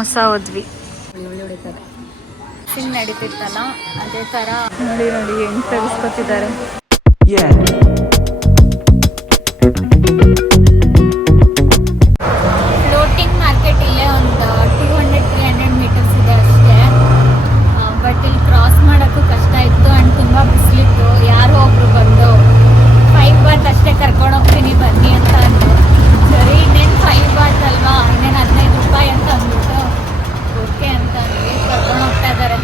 ಮೋಸ ಹೋದ್ವಿ. ಸಿಂಗ್ ನಡೀತಿತ್ತಲ್ಲ ಅದೇ ತರ ನೋಡಿ ನೋಡಿ ಹೆಂಗ್ ತೆಗೆಸ್ಕೊತಿದ್ದಾರೆ. ಫ್ಲೋಟಿಂಗ್ ಮಾರ್ಕೆಟ್ ಇಲ್ಲೇ ಒಂದು 200-300 ಮೀಟರ್ಸ್ ಇದೆ ಅಷ್ಟೇ. ಬಟ್ ಇಲ್ಲಿ ಕ್ರಾಸ್ ಮಾಡೋಕ್ಕೂ ಕಷ್ಟ ಇತ್ತು ಆ್ಯಂಡ್ ತುಂಬ ಬಿಸಿಲಿತ್ತು. ಯಾರೋ ಒಬ್ರು ಬಂದು 5 ಬಾತ್ ಅಷ್ಟೇ ಕರ್ಕೊಂಡು ಹೋಗ್ತೀನಿ ಬನ್ನಿ ಅಂತ ಅಂದರು. ಸರಿ ಇನ್ನೇನು 5 ಬಾತ್ ಅಲ್ವಾ, ಇನ್ನೇನು 15 ರೂಪಾಯಿ ಅಂತ ಅಂದ್ಬಿಟ್ಟು ಓಕೆ ಅಂತ ಅಂದ್ವಿ. ಕರ್ಕೊಂಡು ಹೋಗ್ತಾ ಇದ್ದಾರೆ.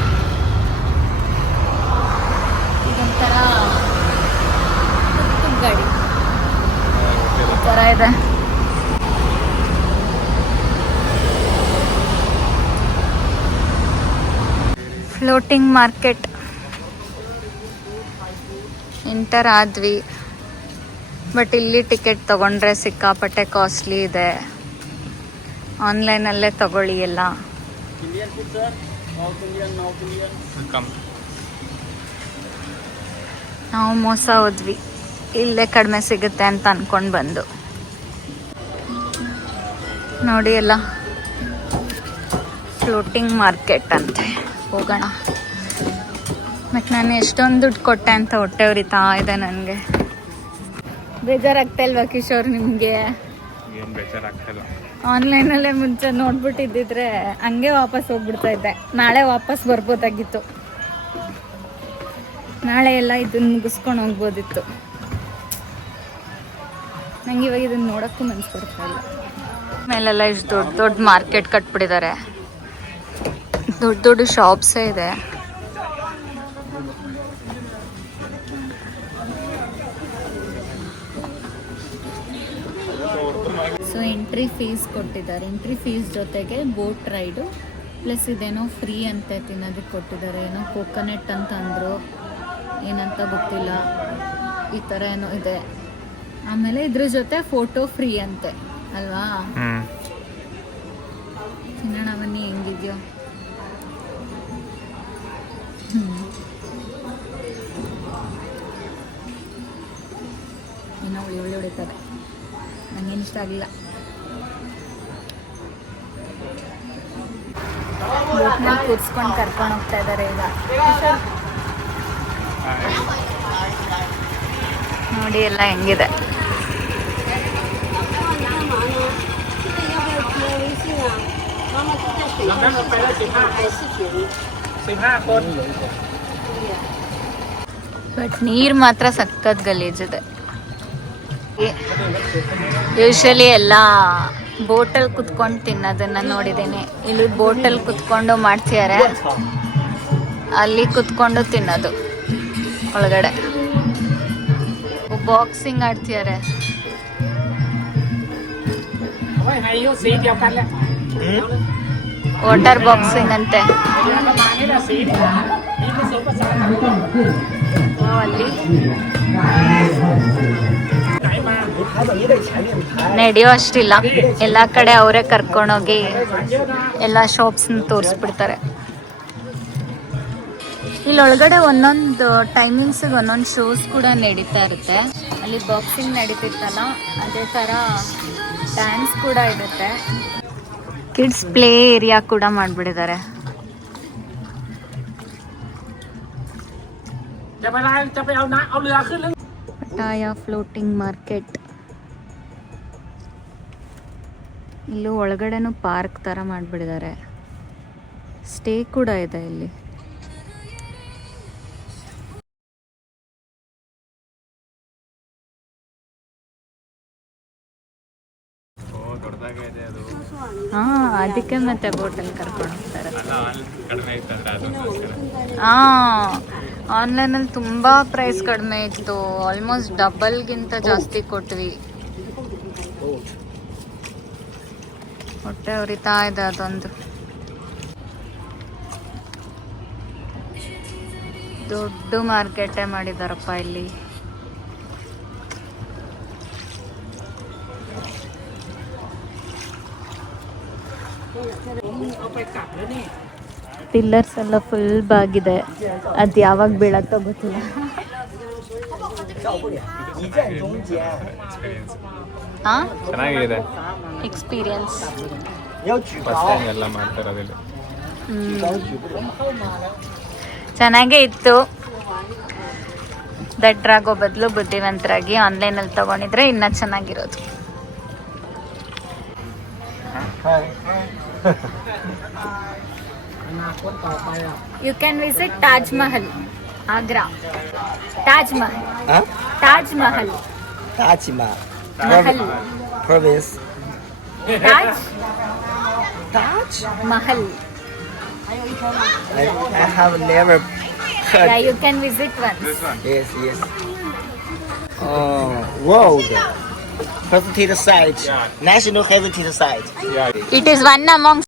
ಇದೊಂಥರ ತುಕ್ ಗಾಡಿ ಈ ಥರ ಇದೆ. ಫ್ಲೋಟಿಂಗ್ ಮಾರ್ಕೆಟ್ ಎಂಟರ್ ಆದ್ವಿ. ಬಟ್ ಇಲ್ಲಿ ಟಿಕೆಟ್ ತಗೊಂಡ್ರೆ ಸಿಕ್ಕಾಪಟ್ಟೆ ಕಾಸ್ಟ್ಲಿ ಇದೆ. ಆನ್ಲೈನಲ್ಲೇ ತಗೊಳ್ಳಿ ಎಲ್ಲ. ನಾವು ಮೋಸ ಹೋದ್ವಿ, ಇಲ್ಲೇ ಕಡಿಮೆ ಸಿಗುತ್ತೆ ಅಂತ ಅನ್ಕೊಂಡು ಬಂದು. ನೋಡಿ ಎಲ್ಲ ಫ್ಲೋಟಿಂಗ್ ಮಾರ್ಕೆಟ್ ಅಂತೆ. ಹೋಗೋಣ. ಮತ್ತು ನಾನು ಎಷ್ಟೊಂದು ದುಡ್ಡು ಕೊಟ್ಟೆ ಅಂತ ಹೊಟ್ಟೆ ಉರಿತಾ ಇದೆ ನನಗೆ. ಬೇಜಾರಾಗ್ತಾ ಇಲ್ವಾ ಕಿಶೋರ್ ನಿಮಗೆ? ಏನು ಬೇಜಾರಾಗ್ತಿಲ್ಲ. ಆನ್ಲೈನಲ್ಲೇ ಮುಂಚೆ ನೋಡ್ಬಿಟ್ಟಿದ್ದಿದ್ರೆ ಹಂಗೆ ವಾಪಸ್ ಹೋಗ್ಬಿಡ್ತಾ ಇದ್ದೆ. ನಾಳೆ ವಾಪಸ್ ಬರ್ಬೋದಾಗಿತ್ತು. ನಾಳೆ ಎಲ್ಲ ಇದನ್ನು ಮುಗಿಸ್ಕೊಂಡು ಹೋಗ್ಬೋದಿತ್ತು. ನಂಗೆ ಇವಾಗ ಇದನ್ನು ನೋಡೋಕ್ಕೂ ಮನ್ಸು ಬರ್ತಾ ಇಲ್ಲ. ಮೇಲೆಲ್ಲ ಇಷ್ಟು ದೊಡ್ಡ ದೊಡ್ಡ ಮಾರ್ಕೆಟ್ ಕಟ್ಬಿಟ್ಟಿದ್ದಾರೆ. ದೊಡ್ಡ ದೊಡ್ಡ ಶಾಪ್ಸೇ ಇದೆ. ಸೊ ಎಂಟ್ರಿ ಫೀಸ್ ಕೊಟ್ಟಿದ್ದಾರೆ. ಎಂಟ್ರಿ ಫೀಸ್ ಜೊತೆಗೆ ಬೋಟ್ ರೈಡು ಪ್ಲಸ್ ಇದೇನೋ ಫ್ರೀ ಅಂತ ತಿನ್ನೋದಕ್ಕೆ ಕೊಟ್ಟಿದ್ದಾರೆ. ಏನೋ ಕೋಕೋನಟ್ ಅಂತ ಅಂದರು, ಏನಂತ ಗೊತ್ತಿಲ್ಲ. ಈ ಥರ ಏನೋ ಇದೆ. ಆಮೇಲೆ ಇದ್ರ ಜೊತೆ ಫೋಟೋ ಫ್ರೀ ಅಂತೆ ಅಲ್ವಾ? ತಿನ್ನೋಣ ಬನ್ನಿ ಹೆಂಗಿದೆಯೋ. ಏನೋ ಒಳ್ಳೆ ಹೊಡಿತಾರೆ. ನನಗೇನು ಇಷ್ಟ ಆಗಲಿಲ್ಲ. ಬೋಟ್ನಲ್ಲಿ ಕೂರಿಸ್ಕೊಂಡು ಕರ್ಕೊಂಡು ಹೋಗ್ತಾ ಇದ್ದಾರೆ ಈಗ. ನೋಡಿ ಎಲ್ಲ ಹೆಂಗಿದೆ. ಬಟ್ ನೀರು ಮಾತ್ರ ಸಖತ್ ಗಲೀಜಿದೆ. ಯೂಶಲಿ ಎಲ್ಲ ಬೋಟಲ್ಲಿ ಕುತ್ಕೊಂಡು ತಿನ್ನೋದನ್ನು ನೋಡಿದ್ದೀನಿ. ಇಲ್ಲಿ ಬೋಟಲ್ಲಿ ಕುತ್ಕೊಂಡು ಮಾಡ್ತಿದ್ದಾರೆ, ಅಲ್ಲಿ ಕುತ್ಕೊಂಡು ತಿನ್ನೋದು ಒಳಗಡೆ. ಬಾಕ್ಸಿಂಗ್ ಆಡ್ತಿದ್ದಾರೆ. ವಾಟರ್ ಬಾಕ್ಸಿಂಗ್ ಅಂತೆ. ಅಲ್ಲಿ ನಡೆಯೋ ಅಷ್ಟಿಲ್ಲ. ಎಲ್ಲ ಕಡೆ ಅವರೇ ಕರ್ಕೊಂಡೋಗಿ ಎಲ್ಲ ಶಾಪ್ಸ್ನ ತೋರಿಸ್ಬಿಡ್ತಾರೆ. ಇಲ್ಲಿ ಒಳಗಡೆ ಒಂದೊಂದು ಟೈಮಿಂಗ್ಸಿಗೆ ಒಂದೊಂದು ಶೋಸ್ ಕೂಡ ನಡೀತಾ ಇರುತ್ತೆ. ಅಲ್ಲಿ ಬಾಕ್ಸಿಂಗ್ ನಡೀತಿತ್ತಲ್ಲ ಅದೇ ಥರ ಡ್ಯಾನ್ಸ್ ಕೂಡ ಇರುತ್ತೆ. ಕಿಡ್ಸ್ ಪ್ಲೇ ಏರಿಯಾ ಕೂಡ ಮಾಡಿಬಿಟ್ಟಿದ್ದಾರೆ. ಪಟಾಯ ಫ್ಲೋಟಿಂಗ್ ಮಾರ್ಕೆಟ್. ಇಲ್ಲೂ ಒಳಗಡೆನೂ ಪಾರ್ಕ್ ಥರ ಮಾಡಿಬಿಟ್ಟಿದ್ದಾರೆ. ಸ್ಟೇ ಕೂಡ ಇದೆ ಇಲ್ಲಿ. ಅದಕ್ಕೆ ಮತ್ತೆ ಬೋಟಲ್ಲಿ ಕರ್ಕೊಂಡು ಹೋಗ್ತಾರೆ. ಆನ್ಲೈನಲ್ಲಿ ತುಂಬ ಪ್ರೈಸ್ ಕಡಿಮೆ ಇತ್ತು. ಆಲ್ಮೋಸ್ಟ್ ಡಬಲ್ಗಿಂತ ಜಾಸ್ತಿ ಕೊಟ್ವಿ. ಹೊಟ್ಟೆ ಉರಿತಾ ಇದೆ ಅದೊಂದು. ದೊಡ್ಡ ಮಾರ್ಕೆಟೇ ಮಾಡಿದಾರಪ್ಪ ಇಲ್ಲಿ. ಪಿಲ್ಲರ್ಸ್ ಎಲ್ಲ ಫುಲ್ ಬಾಗಿದೆ. ಅದು ಯಾವಾಗ ಬೀಳತ್ತೋ ಗೊತ್ತಿಲ್ಲ. ಚೆನ್ನಾಗಿದೆ ಎಕ್ಸ್ಪೀರಿಯನ್ಸ್. ಫಸ್ಟ್ ಟೈಮ್ ಎಲ್ಲ ಮಾಡ್ತಾರದಿಲ್ಲ. ಚೆನ್ನಾಗೇ ಇತ್ತು. ದಡ್ರಾಗೋ ಬದಲು ಬುದ್ಧಿವಂತರಾಗಿ ಆನ್ಲೈನಲ್ಲಿ ತಗೊಂಡಿದ್ರೆ ಇನ್ನೂ ಚೆನ್ನಾಗಿರೋದು. You can visit Taj Mahal, Agra. Taj Mahal. Huh? Taj Mahal. Taj Mahal. Mahal. Province. Taj Taj? Mahal. I have never heard. Yeah, you can visit once. Yes, yes. World Heritage Site. National Heritage Site. Yeah. It is one among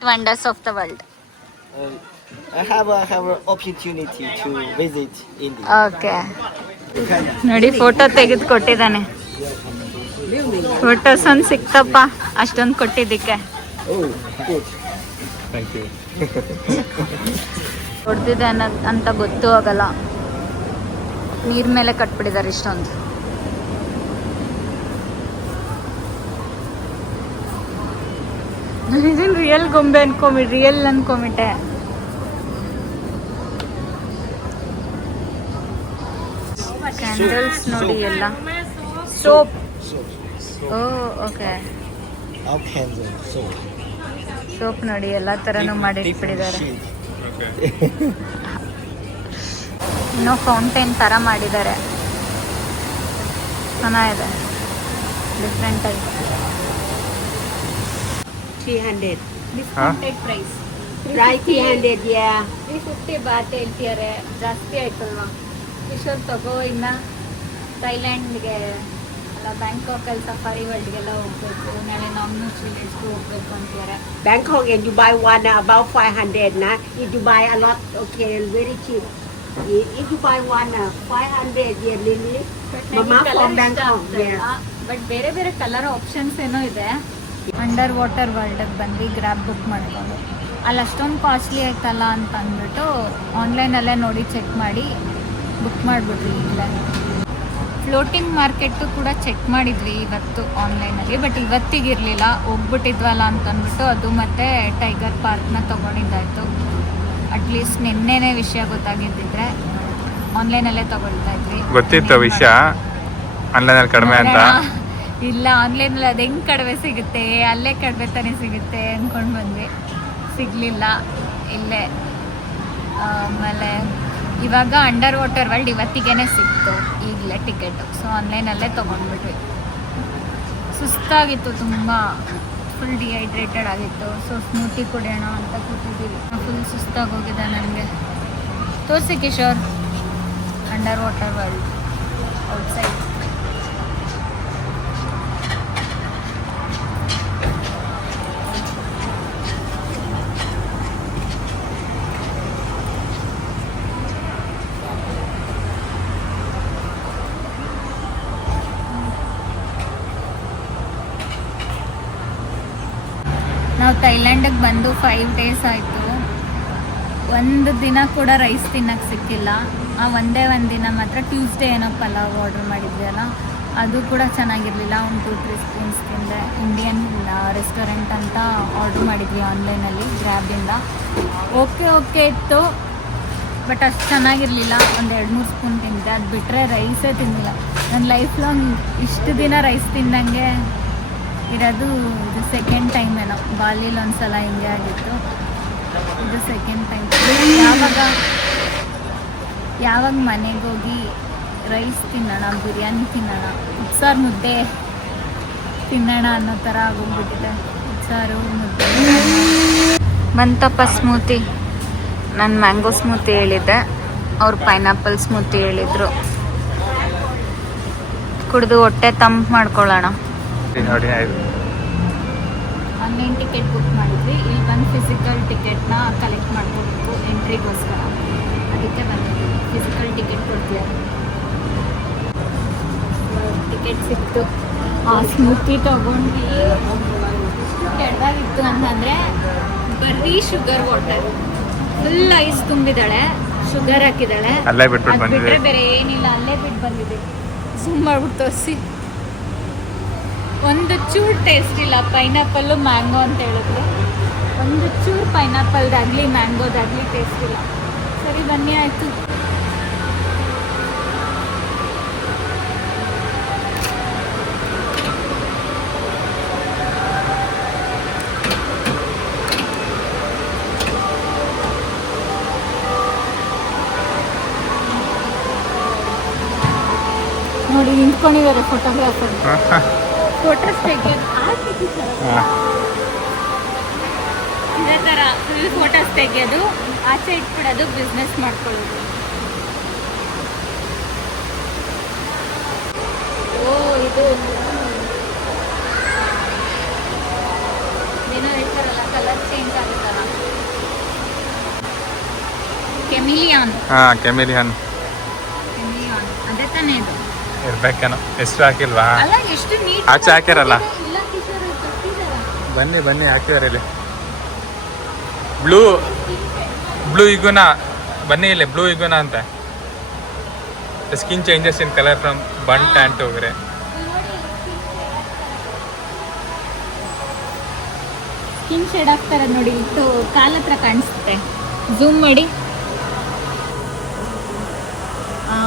wonders of the world. I have an opportunity to visit India. Okay. ನೋಡಿ photo ತೆಗೆದು ಕೊಟ್ಟಿದ್ದಾನೆ. Photos ಒಂದು ಸಿಕ್ತಪ್ಪ ಅಷ್ಟೊಂದು ಕೊಟ್ಟಿದ್ದಕ್ಕೆ. Oh, good. Thank you. ಹೊಡೆದಿದೆ ಅಂತ ಗೊತ್ತೂ ಆಗಲ್ಲ. ನೀರ್ ಮೇಲೆ ಕಟ್ಬಿಟ್ಟಿದ್ದಾರೆ ಇಷ್ಟೊಂದು. ಇದನ್ ರಿಯಲ್ ಗೊಂಬೆ ರಿಯಲ್ ಅನ್ಕೊಂಬಿಟ್ಟೆ. ಕ್ಯಾಂಡಲ್ಸ್ ನೋಡಿ ಎಲ್ಲ. ಸೋಪ್. ಓ ಓಕೆ. ಸೋಪ್ ನೋಡಿ ಎಲ್ಲ ತರನು ಮಾಡಿ ಇಟ್ಬಿಟ್ಟಿದ್ದಾರೆ. ಇನ್ನೂ ಫೌಂಟೇನ್ ತರ ಮಾಡಿದ್ದಾರೆ. ಚೆನ್ನಾಗಿದೆ, ಡಿಫ್ರೆಂಟ್ ಆಗಿ. 300. Discounted price. Right, 300, yeah. 350 baht ಹೇಳ್ತಿದ್ದಾರೆ. ಜಾಸ್ತಿ ಆಯ್ತಲ್ವಾ? ಕಿಶೋರ್ ತಗೋ, ಇನ್ನ ಥೈಲ್ಯಾಂಡ್ಗೆ ಅಲ್ಲ ಬ್ಯಾಂಕಾಕಲ್ಲಿ ಸಫಾರಿ ವರ್ಲ್ಡ್ಗೆಲ್ಲ ಹೋಗ್ಬೇಕು. ನಾಳೆ ನಾಮ್ನೂಸ್ ವಿಲೇಜ್ಗೂ ಹೋಗ್ಬೇಕು ಅಂತಾರೆ. Bangkok, and you buy one about 500, nah. If you buy a lot, okay, very cheap. If you buy one 500, yeah, Lily. Mama from Bangkok, yeah. But ಬೇರೆ ಬೇರೆ ಕಲರ್ ಆಪ್ಷನ್ಸ್ ಏನೋ ಇದೆ. ಅಂಡರ್ ವಾಟರ್ ವರ್ಲ್ಡ್ಗೆ ಬಂದು grab book ಮಾಡ್ಕೊಂಡು ಅಲ್ಲಿ ಅಷ್ಟೊಂದು costly ಆಯ್ತಲ್ಲ ಅಂತ ಅಂದ್ಬಿಟ್ಟು ಆನ್ಲೈನಲ್ಲೇ ನೋಡಿ ಚೆಕ್ ಮಾಡಿ ಬುಕ್ ಮಾಡಿಬಿಟ್ವಿ. ಇಲ್ಲೇ ಫ್ಲೋಟಿಂಗ್ ಮಾರ್ಕೆಟು ಕೂಡ ಚೆಕ್ ಮಾಡಿದ್ವಿ ಇವತ್ತು ಆನ್ಲೈನಲ್ಲಿ. ಬಟ್ ಇವತ್ತಿಗಿರಲಿಲ್ಲ, ಹೋಗ್ಬಿಟ್ಟಿದ್ವಲ್ಲ ಅಂತ ಅಂದ್ಬಿಟ್ಟು ಅದು ಮತ್ತೆ ಟೈಗರ್ ಪಾರ್ಕ್ನ ತೊಗೊಂಡಿದ್ದಾಯಿತು. ಅಟ್ಲೀಸ್ಟ್ ನಿನ್ನೆನೇ ವಿಷಯ ಗೊತ್ತಾಗಿದ್ದಿದ್ರೆ ಆನ್ಲೈನಲ್ಲೇ ತೊಗೊಳ್ತಾ ಇದ್ವಿ. ಗೊತ್ತಿತ್ತು ವಿಷಯ ಆನ್ಲೈನಲ್ಲಿ ಕಡಿಮೆ ಅಂತ. ಇಲ್ಲ, ಆನ್ಲೈನಲ್ಲಿ ಅದು ಹೆಂಗೆ ಕಡಿಮೆ ಸಿಗುತ್ತೆ, ಅಲ್ಲೇ ಕಡಿಮೆ ತಾನೇ ಸಿಗುತ್ತೆ ಅಂದ್ಕೊಂಡು ಬಂದ್ವಿ. ಸಿಗಲಿಲ್ಲ ಇಲ್ಲೇ. ಆಮೇಲೆ ಇವಾಗ ಅಂಡರ್ ವಾಟರ್ ವರ್ಲ್ಡ್ ಇವತ್ತಿಗೇನೆ ಸಿಕ್ತು ಈಗಲೇ ಟಿಕೆಟು. ಸೊ ಆನ್ಲೈನಲ್ಲೇ ತೊಗೊಂಡ್ಬಿಟ್ವಿ. ಸುಸ್ತಾಗಿತ್ತು ತುಂಬ, ಫುಲ್ ಡಿಹೈಡ್ರೇಟೆಡ್ ಆಗಿತ್ತು. ಸೊ ಸ್ಮೂತಿ ಕುಡಿಯೋಣ ಅಂತ ಕೂತಿದ್ದೀವಿ. ಫುಲ್ ಸುಸ್ತಾಗೋಗಿದೆ ನನಗೆ. ತೋರಿಸಿ Kishore, under water world outside. ನಾವು ಥೈಲ್ಯಾಂಡಿಗೆ ಬಂದು 5 days ಆಯಿತು. ಒಂದು ದಿನ ಕೂಡ ರೈಸ್ ತಿನ್ನೋಕ್ಕೆ ಸಿಕ್ಕಿಲ್ಲ. ಆ ಒಂದೇ ಒಂದು ದಿನ ಮಾತ್ರ ಟ್ಯೂಸ್ಡೇ ಏನೋ ಪಲಾವ್ ಆರ್ಡ್ರ್ ಮಾಡಿದ್ವಿ ಅಲ್ಲ, ಅದು ಕೂಡ ಚೆನ್ನಾಗಿರಲಿಲ್ಲ. ಒಂದು 2-3 ಸ್ಪೂನ್ಸ್ ತಿಂದೆ. ಇಂಡಿಯನ್ ರೆಸ್ಟೋರೆಂಟ್ ಅಂತ ಆರ್ಡ್ರ್ ಮಾಡಿದ್ವಿ ಆನ್ಲೈನಲ್ಲಿ ಗ್ರ್ಯಾಬಿಂದ. ಓಕೆ ಇತ್ತು, ಬಟ್ ಅಷ್ಟು ಚೆನ್ನಾಗಿರಲಿಲ್ಲ. ಒಂದು 2-3 ಸ್ಪೂನ್ ತಿಂದೆ, ಅದು ಬಿಟ್ಟರೆ ರೈಸೇ ತಿಂದಿಲ್ಲ. ನನ್ನ ಲೈಫ್ ಲಾಂಗ್ ಇಷ್ಟು ದಿನ ರೈಸ್ ತಿಂದಂಗೆ ಇರೋದು ಇದು ಸೆಕೆಂಡ್ ಟೈಮ್ ಏನೋ. ಬಾಲಿಲಿ ಒಂದ್ಸಲ ಹಿಂಗೆ ಆಗಿತ್ತು, ಇದು ಸೆಕೆಂಡ್ ಟೈಮ್. ಯಾವಾಗ ಮನೆಗೆ ಹೋಗಿ ರೈಸ್ ತಿನ್ನೋಣ, ಬಿರಿಯಾನಿ ತಿನ್ನೋಣ, ಉಪ್ಸಾರು ಮುದ್ದೆ ತಿನ್ನೋಣ ಅನ್ನೋ ಥರ ಆಗೋಗ್ಬಿಟ್ಟಿದೆ. ಉಪ್ಸಾರು ಮುದ್ದೆ. ಬಂತಪ್ಪ ಸ್ಮೂತಿ. ನಾನು ಮ್ಯಾಂಗೋ ಸ್ಮೂತಿ ಹೇಳಿದ್ದೆ, ಅವ್ರು ಪೈನಾಪಲ್ ಸ್ಮೂತಿ ಹೇಳಿದರು. ಕುಡಿದು ಹೊಟ್ಟೆ ತಂಪು ಮಾಡ್ಕೊಳ್ಳೋಣ. ನೋಡಿ ಆಯ್ತು. ಆನ್ಲೈನ್ ಟಿಕೆಟ್ ಬುಕ್ ಮಾಡಿದ್ವಿ. ಇಲ್ಲಿ ಬಂದು ಫಿಸಿಕಲ್ ಟಿಕೆಟ್ನ ಕಲೆಕ್ಟ್ ಮಾಡ್ಕೋಬೇಕು ಎಂಟ್ರಿಗೋಸ್ಕರ. ಅದಕ್ಕೆ ಬಂದಿದ್ವಿ. ಫಿಸಿಕಲ್ ಟಿಕೆಟ್ ಕೊಡ್ತೀವಿ. ಟಿಕೆಟ್ ಸಿಕ್ತು. ಆ ಸ್ಮೂತಿ ತೊಗೊಂಡು ಎಷ್ಟು ಕೆಡ್ದಾಗಿತ್ತು ಅಂತಂದರೆ ಬರೀ ಶುಗರ್ ವಾಟರ್, ಫುಲ್ ಐಸ್ ತುಂಬಿದ್ದಾಳೆ, ಶುಗರ್ ಹಾಕಿದ್ದಾಳೆ. ಅಲ್ಲೇ ಬಿಟ್ಬಿಟ್ಟು ಅದು ಬಿಟ್ಟರೆ ಬಂದಿದ್ವಿ. ಬೇರೆ ಏನಿಲ್ಲ. ಅಲ್ಲೇ ಬಿಟ್ಟು ಬಂದಿದ್ದೆ. ಝೂಮ್ ಮಾಡ್ಬಿಟ್ಟು ತೋರಿಸಿ. ಒಂದು ಚೂರು ಟೇಸ್ಟ್ ಇಲ್ಲ. ಪೈನಾಪಲ್ಲು ಮ್ಯಾಂಗೋ ಅಂತ ಹೇಳಿದ್ರು, ಒಂದು ಚೂರು ಪೈನಾಪಲ್ದಾಗಲಿ ಮ್ಯಾಂಗೋದಾಗಲಿ ಟೇಸ್ಟ್ ಇಲ್ಲ. ಸರಿ ಬನ್ನಿ ಆಯಿತು. ನೋಡಿ ನಿಂತ್ಕೊಂಡಿದ್ದಾರೆ ಫೋಟೋಗ್ರಾಫರ್. ಫೋಟೋಸ್ ತೆಗಿಯೋದು ಇದೇ ಥರ ಫುಲ್ ಫೋಟೋಸ್ ತೆಗಿಯೋದು, ಆಚೆ ಇಟ್ಬಿಡೋದು, ಬಿಸ್ನೆಸ್ ಮಾಡ್ಕೊಳ್ಳೋದು. ಓ ಇದು ಏನೋ ಹೇಳ್ತಾರಲ್ಲ, ಕಲರ್ ಚೇಂಜ್ ಆಗುತ್ತಲ್ಲ, ಕೆಮಿಲಿಯಾನ್. ಕೆಮಿಲಿಯನ್ ಕೆಮಿಲಿಯಾನ್ ಅದೇ ತಾನೇ ಇದು ಇರ್ಬೇಕೇನೋ. ಎಷ್ಟು ಹಾಕಿಲ್ವಾ? ಅಲ್ಲ, ಎಷ್ಟು ನೀಟ್ ಆಚೆ ಹಾಕ್ಯಾರಲ್ಲ. ಇಲ್ಲ ಕಿಶೋರ್ ಕೊಟ್ಟಿದ್ದಾರೆ. ಬನ್ನಿ ಹಾಕಿದಾರೆ ಇಲ್ಲಿ. ಬ್ಲೂ ಇಗುನ, ಬನ್ನಿ ಇಲ್ಲಿ ಬ್ಲೂ ಇಗುನ ಅಂತ. Skin changes in colour from bun tan to grey. Skin shade ಆಗ್ತಾರೆ ನೋಡಿ, ಇಟ್ಟು ಕಾಲ ಹತ್ರ ಕಾಣಿಸುತ್ತೆ. ಝೂಮ್ ಮಾಡಿ.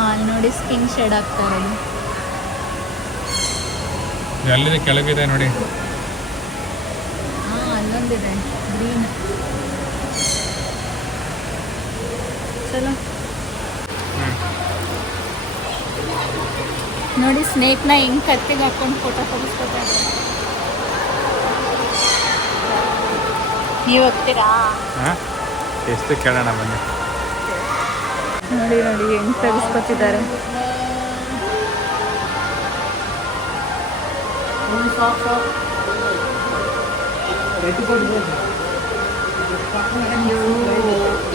ಅಲ್ಲಿ ನೋಡಿ ಸ್ಕಿನ್ ಶೇಡ್ ಆಗ್ತಾರೆ. ಎಲ್ಲಿದೆ? ಕೆಳಗಿದೆ ನೋಡಿ. ಅಲ್ಲೊಂದಿದೆ ಗ್ರೀನ್. ಚಲೋ ನೋಡಿ, ಸ್ನೇಕ್ನ ಹೆಂಗ್ ಕತ್ತಿಗೆ ಹಾಕೊಂಡು ಫೋಟೋ ತೆಗಿಸ್ಕೊತಾ ಇದ್ದಾರೆ. ನೀವು ಹೋಗ್ತೀರಾ? ಎಷ್ಟು ಕೇಳೋಣ ಬನ್ನಿ. ನೋಡಿ ಹೆಂಗ್ ತೆಗಿಸ್ಕೊತಿದ್ದಾರೆ.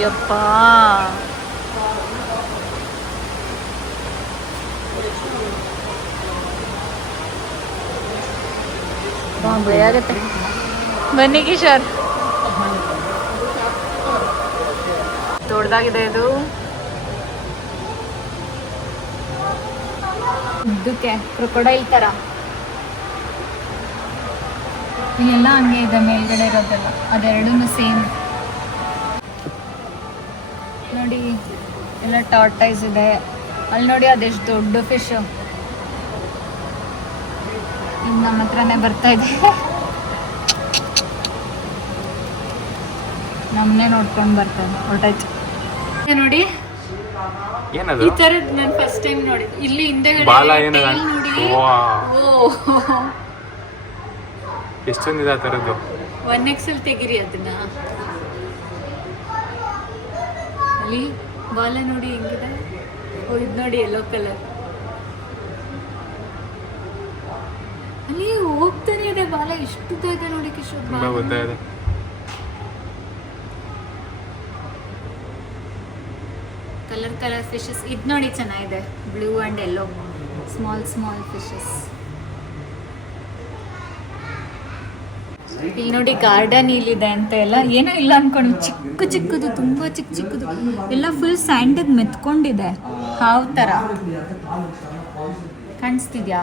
ಯಪ್ಪ, ಭಯ ಆಗುತ್ತೆ. ಬನ್ನಿ ಕಿಶೋರ್. ದೊಡ್ಡದಾಗಿದೆ ಇದು. ಇದಕ್ಕೆ ಕ್ರೊಕೊಡೈಲ್ ಥರ ಇಲ್ಲೆಲ್ಲ ಹಂಗೆ ಇದೆ. ಮೇಲ್ಗಡೆ ಇರೋದೆಲ್ಲ ಅದೆರಡೂ ಸೇಮ್ ನೋಡಿ. ಎಲ್ಲ ಟಾರ್ಟೈಸ್ ಇದೆ. ಅಲ್ಲಿ ನೋಡಿ ಅದೆಷ್ಟು ದೊಡ್ಡ ಫಿಶ್ ಇನ್ನು ನಮ್ಮ ಹತ್ರನೇ ಬರ್ತಾ ಇದೆ. ನಮ್ಮನ್ನೇ ನೋಡ್ಕೊಂಡು ಬರ್ತಾರೆ. ಹೊರಟಾಯ್ತು ನೋಡಿ. ಏನದು? ಈ ಥರದ್ದು ನಾನು ಫಸ್ಟ್ ಟೈಮ್ ನೋಡಿದ್ದು. ಇಲ್ಲಿ ಹಿಂದೆ ಬಾಲ ಏನದ? ನೋಡಿ. ಓ, ಎಷ್ಟೊಂದಿದೆ ಆ ಥರದ್ದು. 1XL ತೆಗಿರಿ ಅದನ್ನ. ಅಲ್ಲಿ ಬಾಲ ನೋಡಿ ಹೆಂಗಿದೆ. ಓ ಇದು ನೋಡಿ ಯೆಲ್ಲೋ ಕಲರ್. ಅಲ್ಲಿ ಹೋಗ್ತಾನೆ ಇದೆ ಬಾಲ. ಎಷ್ಟು ಇದೆ ನೋಡಿ ಕಿಶೋರ್. ತುಂಬಾ ಉದ್ದ ಇದೆ. Colour fishes. ಇದು ನೋಡಿ ಚೆನ್ನಾಗಿದೆ, blue and yellow. Small fishes. ಇಲ್ಲಿ ನೋಡಿ ಗಾರ್ಡನ್ ಇಲ್ಲಿದೆ ಅಂತ ಎಲ್ಲ ಏನೋ ಇಲ್ಲ ಅನ್ಕೊಂಡು. ಚಿಕ್ಕದು, ತುಂಬ ಚಿಕ್ಕದು ಎಲ್ಲ ಫುಲ್ ಸ್ಯಾಂಡಿಗೆ ಮೆತ್ಕೊಂಡಿದೆ. ಹಾವು ಥರ ಕಾಣಿಸ್ತಿದ್ಯಾ?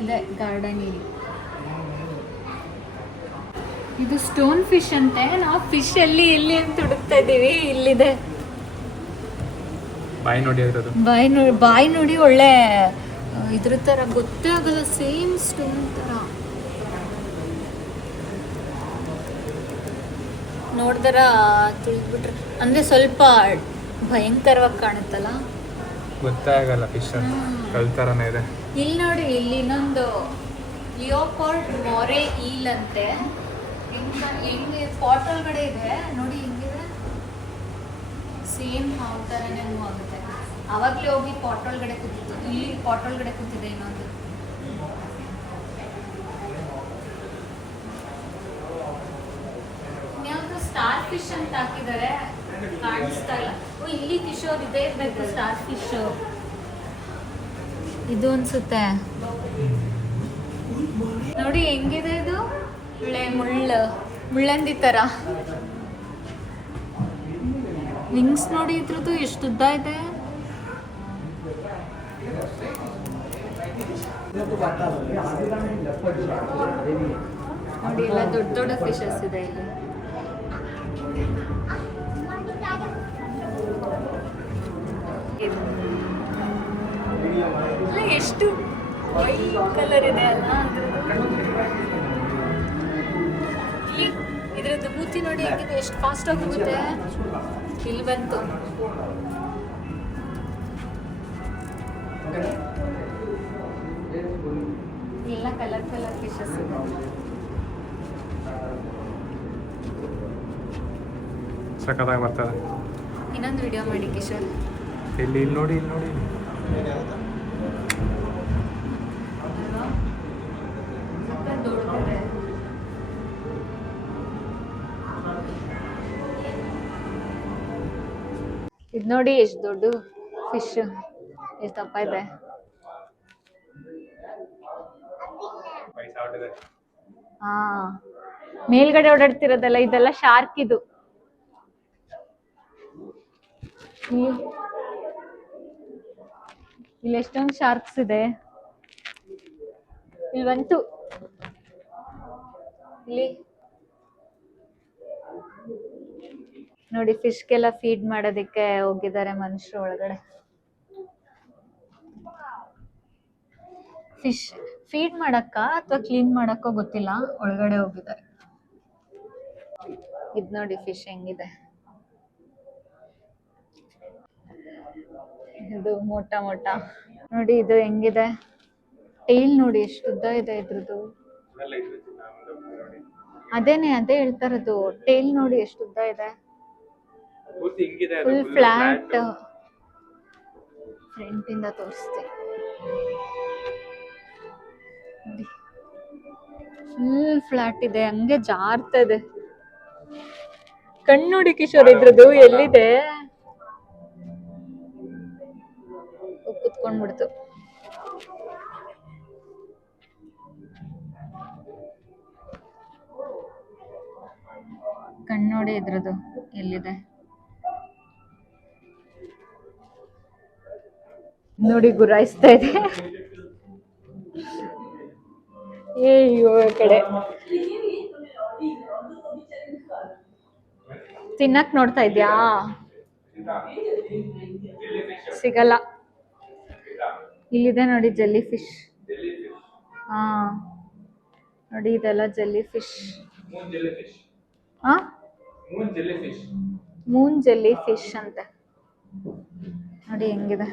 ಇದೆ ಗಾರ್ಡನ್ ಇಲ್ಲಿ. ಇದು ಸ್ಟೋನ್ ಫಿಶ್ ಅಂತೆ. ನಾವು ಫಿಶ್ ಎಲ್ಲಿ ಅಂತ ಹುಡುಕ್ತಾ ಇದ್ದೀವಿ. ಇಲ್ಲಿದೆ. ಬಾಯಿ ನೋಡಿ ಒಳ್ಳೆ ಇದ್ರ ಥರ ಗೊತ್ತೇ ಆಗಲ್ಲ. ಸೇಮ್ ಸ್ಟೋನ್ ಥರ ನೋಡಿದ್ರ ತಿಳಿದ್ಬಿಟ್ರೆ ಅಂದರೆ ಸ್ವಲ್ಪ ಭಯಂಕರವಾಗಿ ಕಾಣುತ್ತಲ್ಲ. ಗೊತ್ತಾಗಲ್ಲ. ಫಿಶ್ ಕಲ್ ಥರನೇ ಇದೆ. ಇಲ್ಲಿ ನೋಡಿ, ಇಲ್ಲಿ ಇನ್ನೊಂದು ಲಿಯೋಪಾರ್ಡ್ ಮೊರೆ ಈಲ್ ಅಂತೆ. ಹೆಂಗೆ ಪಾಟ್ ಒಳಗಡೆ ಇದೆ ನೋಡಿ, ಹೆಂಗಿದೆ. ಸೇಮ್ ಹಾವು ಥರನೇ ಮೂವ್ ಆಗುತ್ತೆ. ಆವಾಗಲೇ ಹೋಗಿ ಪಾಟ್ ಒಳಗಡೆ ಕೂತಿತ್ತು. ಇಲ್ಲಿ ಪಾಟ್ ಒಳಗಡೆ ಕೂತಿದೆ ಇನ್ನೊಂದು. ಯಾವುದು ಸ್ಟಾರ್ ಫಿಶ್ ಅಂತ ಹಾಕಿದ್ದಾರೆ, ಕಾಣಿಸ್ತಾ ಇಲ್ಲ. ಓ ಇಲ್ಲಿ ಕಿಶೋರ್ ಇದೆ ಇರಬೇಕು. ಸ್ಟಾರ್ ಫಿಶ್ ಇದು ಅನ್ಸುತ್ತೆ ನೋಡಿ. ಹೆಂಗಿದೆ ಇದು? ಒಳ್ಳೆ ಮುಳ್ಳಂದಿ ಥರ. ವಿಂಗ್ಸ್ ನೋಡಿ ಇದ್ರದ್ದು ಎಷ್ಟು ಉದ್ದ ಇದೆ. ನೋಡಿ ಎಲ್ಲ ದೊಡ್ಡ ದೊಡ್ಡ ಫಿಶಸ್ ಇದೆ ಇಲ್ಲಿ. ಇಲ್ಲ, ಎಷ್ಟು ವೈಟ್ ಕಲರ್ ಇದೆ ಅಲ್ಲ ಇದ್ರದ್ದು ಮೂತಿ ನೋಡಿ ಹೇಗಿದೆ, ಎಷ್ಟು ಫಾಸ್ಟ್ ಆಗಿ ಹೋಗುತ್ತೆ. ಇಲ್ಲಿ ಬಂತು. ಎಲ್ಲ ಕಲರ್ ಕಲರ್ ಫಿಶಸ್ ಇದೆ. ಸಖತ್ತಾಗಿ ಬರ್ತದೆ. ಇನ್ನೊಂದು ವಿಡಿಯೋ ಮಾಡಿ ಕಿಶೋರ್. ಇಲ್ಲಿ ನೋಡಿ ಇದು ನೋಡಿ ಎಷ್ಟು ದೊಡ್ಡ ಫಿಶ್, ಎಷ್ಟು ದಪ್ಪ ಇದೆ. ಹಾ, ಮೇಲ್ಗಡೆ ಓಡಾಡ್ತಿರೋದಲ್ಲ ಇದೆಲ್ಲ ಶಾರ್ಕ್. ಇದು ಇಲ್ಲಿ ಎಷ್ಟೊಂದು ಶಾರ್ಕ್ಸ್ ಇದೆ. ಇಲ್ಲಿ ಬಂತು. ಇಲ್ಲಿ ನೋಡಿ ಫಿಶ್ಗೆಲ್ಲ ಫೀಡ್ ಮಾಡೋದಕ್ಕೆ ಹೋಗಿದ್ದಾರೆ ಮನುಷ್ಯರು ಒಳಗಡೆ. ಫಿಶ್ ಫೀಡ್ ಮಾಡಕ್ಕ ಅಥವಾ ಕ್ಲೀನ್ ಮಾಡಕ್ಕೋ ಗೊತ್ತಿಲ್ಲ, ಒಳಗಡೆ ಹೋಗಿದ್ದಾರೆ. ಇದ್ ನೋಡಿ ಫಿಶ್ ಹೆಂಗಿದೆ. ಇದು ಮೋಟ ಮೋಟ ನೋಡಿ, ಇದು ಹೆಂಗಿದೆ. ಟೇಲ್ ನೋಡಿ ಎಷ್ಟು ಉದ್ದ ಇದೆ ಇದ್ರದ್ದು. ಅದೇ ಹೇಳ್ತಾ ಇರೋದು, ಟೇಲ್ ನೋಡಿ ಎಷ್ಟು ಉದ್ದ ಇದೆ. Full flat. ಫ್ರಂಟ್ ಇಂದ ತೋರಿಸ್ತೆ ನೋಡಿ, ಫುಲ್ ಫ್ಲಾಟ್ ಇದೆ, ಹಂಗೆ ಜಾರ್ತಾ ಇದೆ. ಕಣ್ಣು ನೋಡಿ ಕಿಶೋರ್ ಇದ್ರದ್ದು ಎಲ್ಲಿದೆ. ಕುತ್ಕೊಂಡ್ಬಿಡ್ತು. ಕಣ್ಣೋಡಿ ಇದ್ರದ್ದು ಎಲ್ಲಿದೆ ನೋಡಿ, ಗುರಾಯಿಸ್ತಾ ಇದೆ. ಅಯ್ಯೋ ಕಡೆ ತಿನ್ನಕ್ ನೋಡ್ತಾ ಇದ್ಯಾ, ಸಿಗಲ್ಲ. ಇಲ್ಲಿದೆ ನೋಡಿ ಜೆಲ್ಲಿ ಫಿಶ್. ಹಾ ನೋಡಿ, ಇದೆಲ್ಲ jelly fish. Moon jelly fish ಅಂತೆ ನೋಡಿ ಹೆಂಗಿದೆ.